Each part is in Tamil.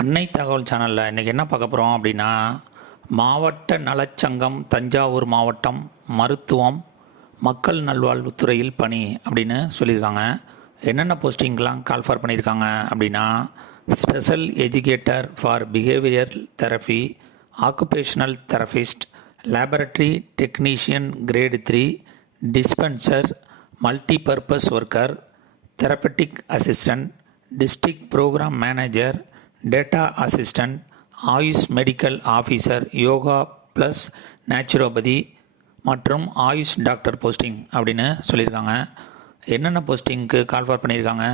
அன்னை தகவல் சேனலில் இன்றைக்கி என்ன பார்க்க போகிறோம் அப்படின்னா, மாவட்ட நலச்சங்கம் தஞ்சாவூர் மாவட்டம் மருத்துவம் மக்கள் நல்வாழ்வுத்துறையில் பணி அப்படின்னு சொல்லியிருக்காங்க. என்னென்ன போஸ்டிங்லாம் கால்ஃபார் பண்ணியிருக்காங்க அப்படின்னா, special educator for behaviour therapy, occupational therapist, laboratory technician grade 3, dispenser, multipurpose worker, therapeutic assistant, district programme manager, data assistant, AYUSH medical officer, yoga plus naturopathy மற்றும் ஆயுஷ் டாக்டர் போஸ்டிங் அப்படின்னு சொல்லியிருக்காங்க. என்னென்ன போஸ்டிங்க்கு கால்ஃபார் பண்ணியிருக்காங்க,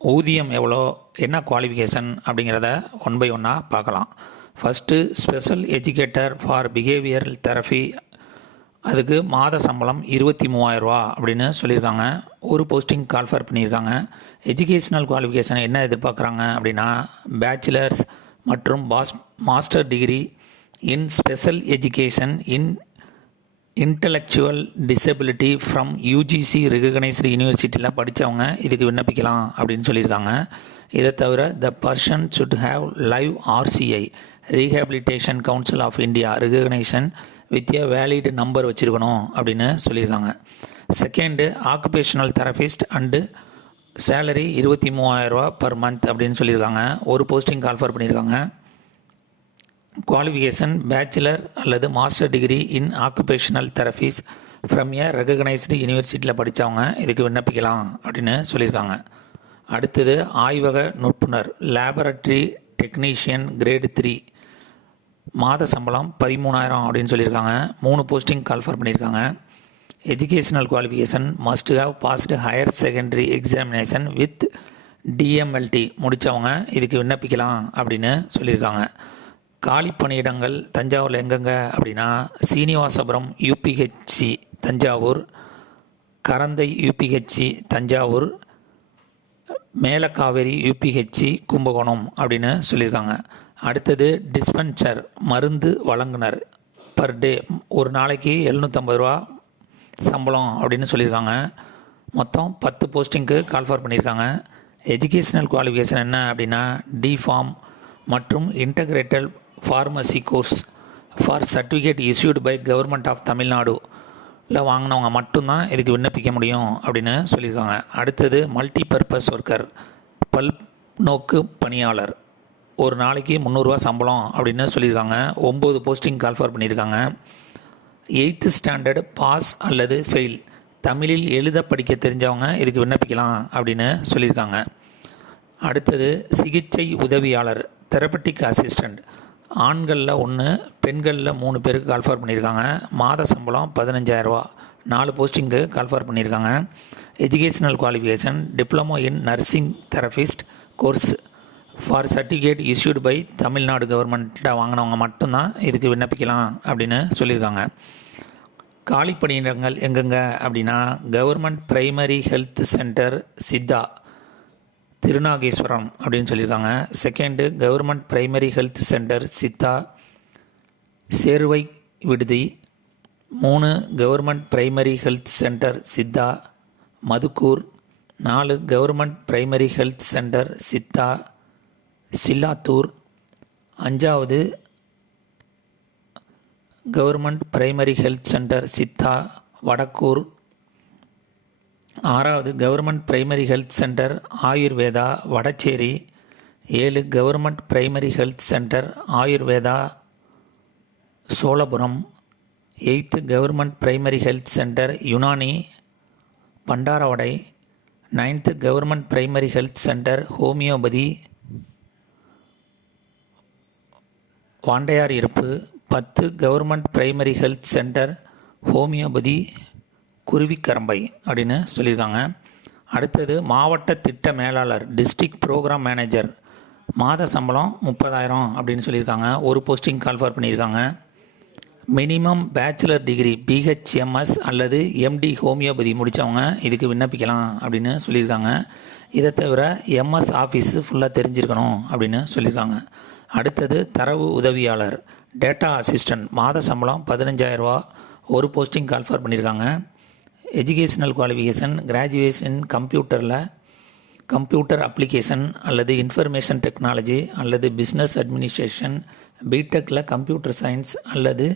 ஊதியம் எவ்வளோ, என்ன குவாலிஃபிகேஷன் அப்படிங்கிறத ஒன் பை ஒன்னாக பார்க்கலாம். First special educator for behavioural therapy, அதுக்கு மாத சம்பளம் 23,000 அப்படின்னு சொல்லியிருக்காங்க. ஒரு போஸ்டிங் கால்ஃபார் பண்ணியிருக்காங்க. எஜுகேஷ்னல் குவாலிஃபிகேஷன் என்ன எதிர்பார்க்குறாங்க அப்படின்னா, பேச்சுலர்ஸ் மற்றும் master degree in special education in intellectual disability from UGC recognised யூனிவர்சிட்டியில் படித்தவங்க இதுக்கு விண்ணப்பிக்கலாம் அப்படின்னு சொல்லியிருக்காங்க. இதை தவிர the person should have live RCI Rehabilitation Council of India recognition with a valid number வச்சுருக்கணும் அப்படின்னு சொல்லியிருக்காங்க. Second occupational therapist and salary 23,000 per month அப்படின்னு சொல்லியிருக்காங்க. ஒரு போஸ்டிங் கால்ஃபார் பண்ணியிருக்காங்க. குவாலிஃபிகேஷன் பேச்சுலர் அல்லது master degree in occupational therapies from A recognised யூனிவர்சிட்டியில் படித்தவங்க இதுக்கு விண்ணப்பிக்கலாம் அப்படின்னு சொல்லியிருக்காங்க. அடுத்தது ஆய்வக நுட்புணர் லேபரட்டரி டெக்னீஷியன் கிரேடு 3, மாத சம்பளம் 13,000 அப்படின்னு சொல்லியிருக்காங்க. 3 போஸ்டிங் கால்ஃபார் பண்ணியிருக்காங்க. Educational qualification must have passed higher secondary examination with DMLT முடித்தவங்க இதுக்கு விண்ணப்பிக்கலாம் அப்படின்னு சொல்லியிருக்காங்க. காலி பணியிடங்கள் தஞ்சாவூரில் எங்கெங்க அப்படின்னா, சீனிவாசபுரம் யூபிஹெச்சி தஞ்சாவூர், கரந்தை யூபிஹெச்சி தஞ்சாவூர், மேலக்காவேரி யூபிஹெச்சி கும்பகோணம் அப்படின்னு சொல்லியிருக்காங்க. அடுத்தது டிஸ்பென்சர் மருந்து வழங்குனர் பர் டே, ஒரு நாளைக்கு 750 சம்பளம் அப்படின்னு சொல்லியிருக்காங்க. மொத்தம் 10 போஸ்டிங்க்கு கால்ஃபார் பண்ணியிருக்காங்க. எஜுகேஷனல் குவாலிஃபிகேஷன் என்ன அப்படின்னா, டிஃபார்ம் மற்றும் integrated pharmacy course for certificate issued by government of தமிழ்நாடுல வாங்கினவங்க மட்டும்தான் இதுக்கு விண்ணப்பிக்க முடியும் அப்படின்னு சொல்லியிருக்காங்க. அடுத்தது மல்டிபர்பஸ் ஒர்க்கர் பல்நோக்கு பணியாளர், ஒரு நாளைக்கு 300 சம்பளம் அப்படின்னு சொல்லியிருக்காங்க. 9 போஸ்டிங் கால்ஃபார் பண்ணியிருக்காங்க. 8th ஸ்டாண்டர்டு பாஸ் அல்லது ஃபெயில், தமிழில் எழுத படிக்க தெரிஞ்சவங்க இதுக்கு விண்ணப்பிக்கலாம் அப்படின்னு சொல்லியிருக்காங்க. அடுத்தது சிகிச்சை உதவியாளர் தெரபட்டிக் அசிஸ்டண்ட், ஆண்களில் 1 பெண்களில் 3 பேருக்கு கால்ஃபார் பண்ணியிருக்காங்க. மாத சம்பளம் 15,000, 4 போஸ்டிங்கு கால்ஃபார் பண்ணியிருக்காங்க. Educational qualification diploma in nursing therapist course for certificate issued by Tamil Nadu கவர்மெண்ட்டில் வாங்கினவங்க மட்டும்தான் இதுக்கு விண்ணப்பிக்கலாம் அப்படின்னு சொல்லியிருக்காங்க. காலி பணியிடங்கள் எங்கெங்க அப்படின்னா, government primary health centre Siddha Thirunageswaram அப்படின்னு சொல்லியிருக்காங்க. Second government primary health centre Siddha Servai Viduthi. 3 government primary health centre Siddha Madukkur. 4 government primary health centre Siddha Sillathur. 5வது government primary health centre Siddha Vadakkur. 6வது government primary health centre Ayurveda Vadacheri. 7 government primary health centre Ayurveda Cholapuram. 8th government primary health centre Unani Bandaravadai. 9th government primary health centre homeopathy Vandaiyar இருப்பு. 10 government primary health centre homeopathy Kuruvikarambai அப்படின்னு சொல்லியிருக்காங்க. அடுத்தது மாவட்ட திட்ட மேலாளர் டிஸ்ட்ரிக்ட் ப்ரோக்ராம் மேனேஜர், மாத சம்பளம் 30,000 அப்படின்னு சொல்லியிருக்காங்க. ஒரு போஸ்டிங் கால்ஃபார் பண்ணியிருக்காங்க. மினிமம் பேச்சுலர் டிகிரி பிஹெச்எம்எஸ் அல்லது எம்டி ஹோமியோபதி முடித்தவங்க இதுக்கு விண்ணப்பிக்கலாம் அப்படின்னு சொல்லியிருக்காங்க. இதை தவிர எம்எஸ் ஆஃபீஸ் ஃபுல்லாக தெரிஞ்சிருக்கணும் அப்படின்னு சொல்லியிருக்காங்க. அடுத்தது தரவு உதவியாளர் டேட்டா அசிஸ்டன்ட், மாத சம்பளம் 15,000, ஒரு போஸ்டிங் கால்ஃபார் பண்ணியிருக்காங்க. எஜுகேஷனல் குவாலிஃபிகேஷன் கிராஜுவேஷன் கம்ப்யூட்டரில் கம்ப்யூட்டர் அப்ளிகேஷன் அல்லது இன்ஃபர்மேஷன் டெக்னாலஜி அல்லது பிஸ்னஸ் அட்மினிஸ்ட்ரேஷன், பிடெக்கில் கம்ப்யூட்டர் சயின்ஸ் அல்லது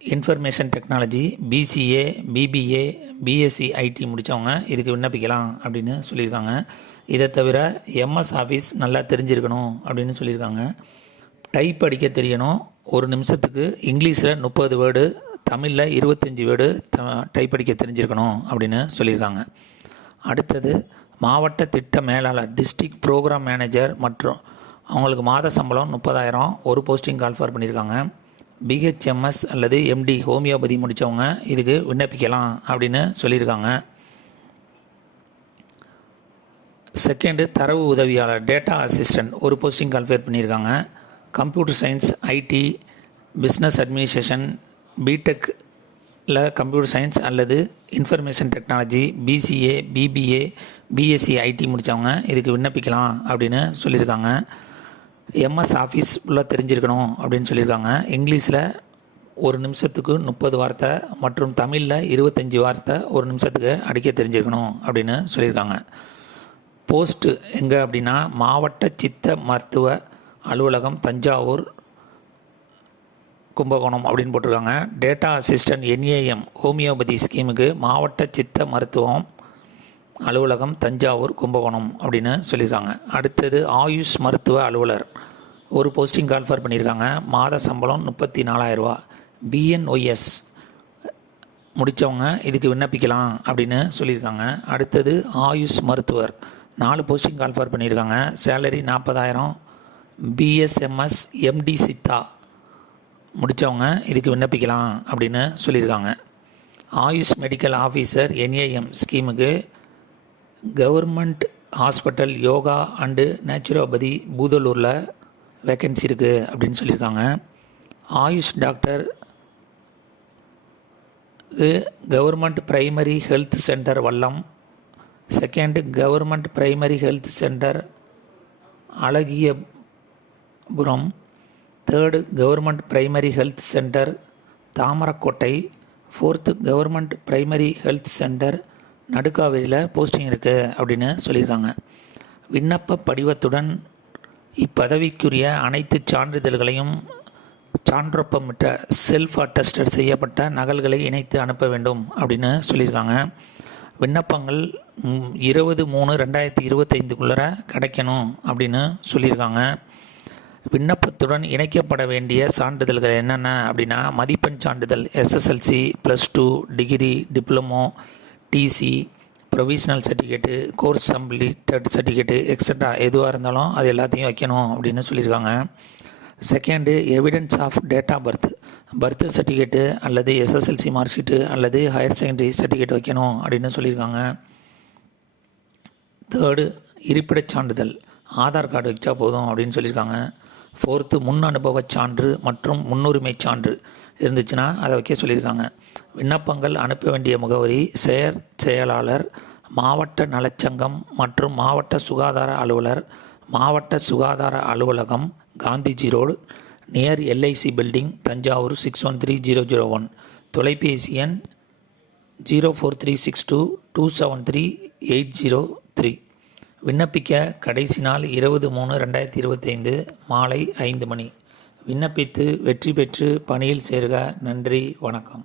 information technology, BCA, BBA, BSc IT முடித்தவங்க இதுக்கு விண்ணப்பிக்கலாம் அப்படின்னு சொல்லியிருக்காங்க. இதை தவிர எம்எஸ் ஆஃபீஸ் நல்லா தெரிஞ்சிருக்கணும் அப்படின்னு சொல்லியிருக்காங்க. டைப் அடிக்க தெரியணும். ஒரு நிமிஷத்துக்கு இங்கிலீஷில் 30 வேர்டு, தமிழில் 25 வேர்டு டைப் அடிக்க தெரிஞ்சிருக்கணும் அப்படின்னு சொல்லியிருக்காங்க. அடுத்தது மாவட்ட திட்ட மேலாளர், டிஸ்ட்ரிக்ட் ப்ரோக்ராம் மேனேஜர் மற்றும் அவங்களுக்கு மாத சம்பளம் 30,000, ஒரு போஸ்டிங் கால்ஃபர் பண்ணியிருக்காங்க. பிஹெச்எம்எஸ் அல்லது எம்டி ஹோமியோபதி முடித்தவங்க இதுக்கு விண்ணப்பிக்கலாம் அப்படின்னு சொல்லியிருக்காங்க. செகண்டு தரவு உதவியாளர், டேட்டா அசிஸ்டன்ட், ஒரு போஸ்டிங் கால்ஃபர் பண்ணியிருக்காங்க. Computer science, IT, business administration, பிடெக்கில் கம்ப்யூட்டர் சயின்ஸ் அல்லது information technology, BCA, BBA, BSc IT முடித்தவங்க இதுக்கு விண்ணப்பிக்கலாம் அப்படின்னு சொல்லியிருக்காங்க. எம்எஸ் ஆஃபீஸ் ஃபுல்லாக தெரிஞ்சிருக்கணும் அப்படின்னு சொல்லியிருக்காங்க. இங்கிலீஷில் ஒரு நிமிஷத்துக்கு 30 வார்த்தை மற்றும் தமிழில் 25 வார்த்தை ஒரு நிமிஷத்துக்கு அடிக்க தெரிஞ்சிருக்கணும் அப்படின்னு சொல்லியிருக்காங்க. போஸ்ட்டு எங்கே அப்படின்னா மாவட்ட சித்த மருத்துவ அலுவலகம், தஞ்சாவூர், கும்பகோணம் அப்படின்னு போட்டிருக்காங்க. டேட்டா அசிஸ்டன்ட் என்ஏஎம் ஹோமியோபதி ஸ்கீமுக்கு மாவட்ட சித்த மருத்துவம் அலுவலகம், தஞ்சாவூர், கும்பகோணம் அப்படின்னு சொல்லியிருக்காங்க. அடுத்தது ஆயுஷ் மருத்துவ அலுவலர், ஒரு போஸ்டிங் கால்ஃபர் பண்ணியிருக்காங்க. மாத சம்பளம் 34,000. பிஎன்ஒய்எஸ் முடித்தவங்க இதுக்கு விண்ணப்பிக்கலாம் அப்படின்னு சொல்லியிருக்காங்க. அடுத்தது ஆயுஷ் மருத்துவர், 4 போஸ்டிங் கால்ஃபர் பண்ணியிருக்காங்க. சேலரி 40,000. பிஎஸ்எம்எஸ் எம்டி சித்தா முடித்தவங்க இதுக்கு விண்ணப்பிக்கலாம் அப்படின்னு சொல்லியிருக்காங்க. ஆயுஷ் மெடிக்கல் ஆஃபீஸர் என்ஏஎம் ஸ்கீமுக்கு government hospital yoga and naturopathy பூதலூரில் வேக்கன்சி இருக்குது அப்படின்னு சொல்லியிருக்காங்க. AYUSH doctor government primary health centre Vallam, second government primary health centre Azhagiyapuram, third government primary health centre Thamarakottai, fourth government primary health centre நடுக்காவேரியில் போஸ்டிங் இருக்குது அப்படின்னு சொல்லியிருக்காங்க. விண்ணப்ப படிவத்துடன் இப்பதவிக்குரிய அனைத்து சான்றிதழ்களையும் சான்றொப்பமிட்ட செல்ஃப் அட்டஸ்டட் செய்யப்பட்ட நகல்களை இணைத்து அனுப்ப வேண்டும் அப்படின்னு சொல்லியிருக்காங்க. விண்ணப்பங்கள் 20/3/2025 கிடைக்கணும் அப்படின்னு சொல்லியிருக்காங்க. விண்ணப்பத்துடன் இணைக்கப்பட வேண்டிய சான்றிதழ்கள் என்னென்ன அப்படின்னா மதிப்பெண் சான்றிதழ், SSLC, +2, degree, diploma, TC, provisional certificate, course completed certificate extra எதுவாக இருந்தாலும் அது எல்லாத்தையும் வைக்கணும் அப்படின்னு சொல்லியிருக்காங்க. Second evidence of date of birth certificate அல்லது எஸ்எஸ்எல்சி மார்க் ஷீட்டு அல்லது ஹையர் செகண்டரி சர்டிஃபிகேட் வைக்கணும் அப்படின்னு சொல்லியிருக்காங்க. தேர்டு இருப்பிடச் சான்றிதழ், ஆதார் கார்டு வச்சா போதும் அப்படின்னு சொல்லியிருக்காங்க. ஃபோர்த்து முன் அனுபவச் சான்று மற்றும் முன்னுரிமை சான்று இருந்துச்சுன்னா அதை வைக்க சொல்லியிருக்காங்க. விண்ணப்பங்கள் அனுப்ப வேண்டிய முகவரி செயலாளர், மாவட்ட நலச்சங்கம் மற்றும் மாவட்ட சுகாதார அலுவலர், மாவட்ட சுகாதார அலுவலகம், Gandhiji road, near LIC building, Thanjavur 613001. தொலைபேசி எண் 04362273803. விண்ணப்பிக்க கடைசி நாள் 20/3/2025 மாலை 5 மணி. விண்ணப்பித்து வெற்றி பெற்று பணியில் சேர்க. நன்றி, வணக்கம்.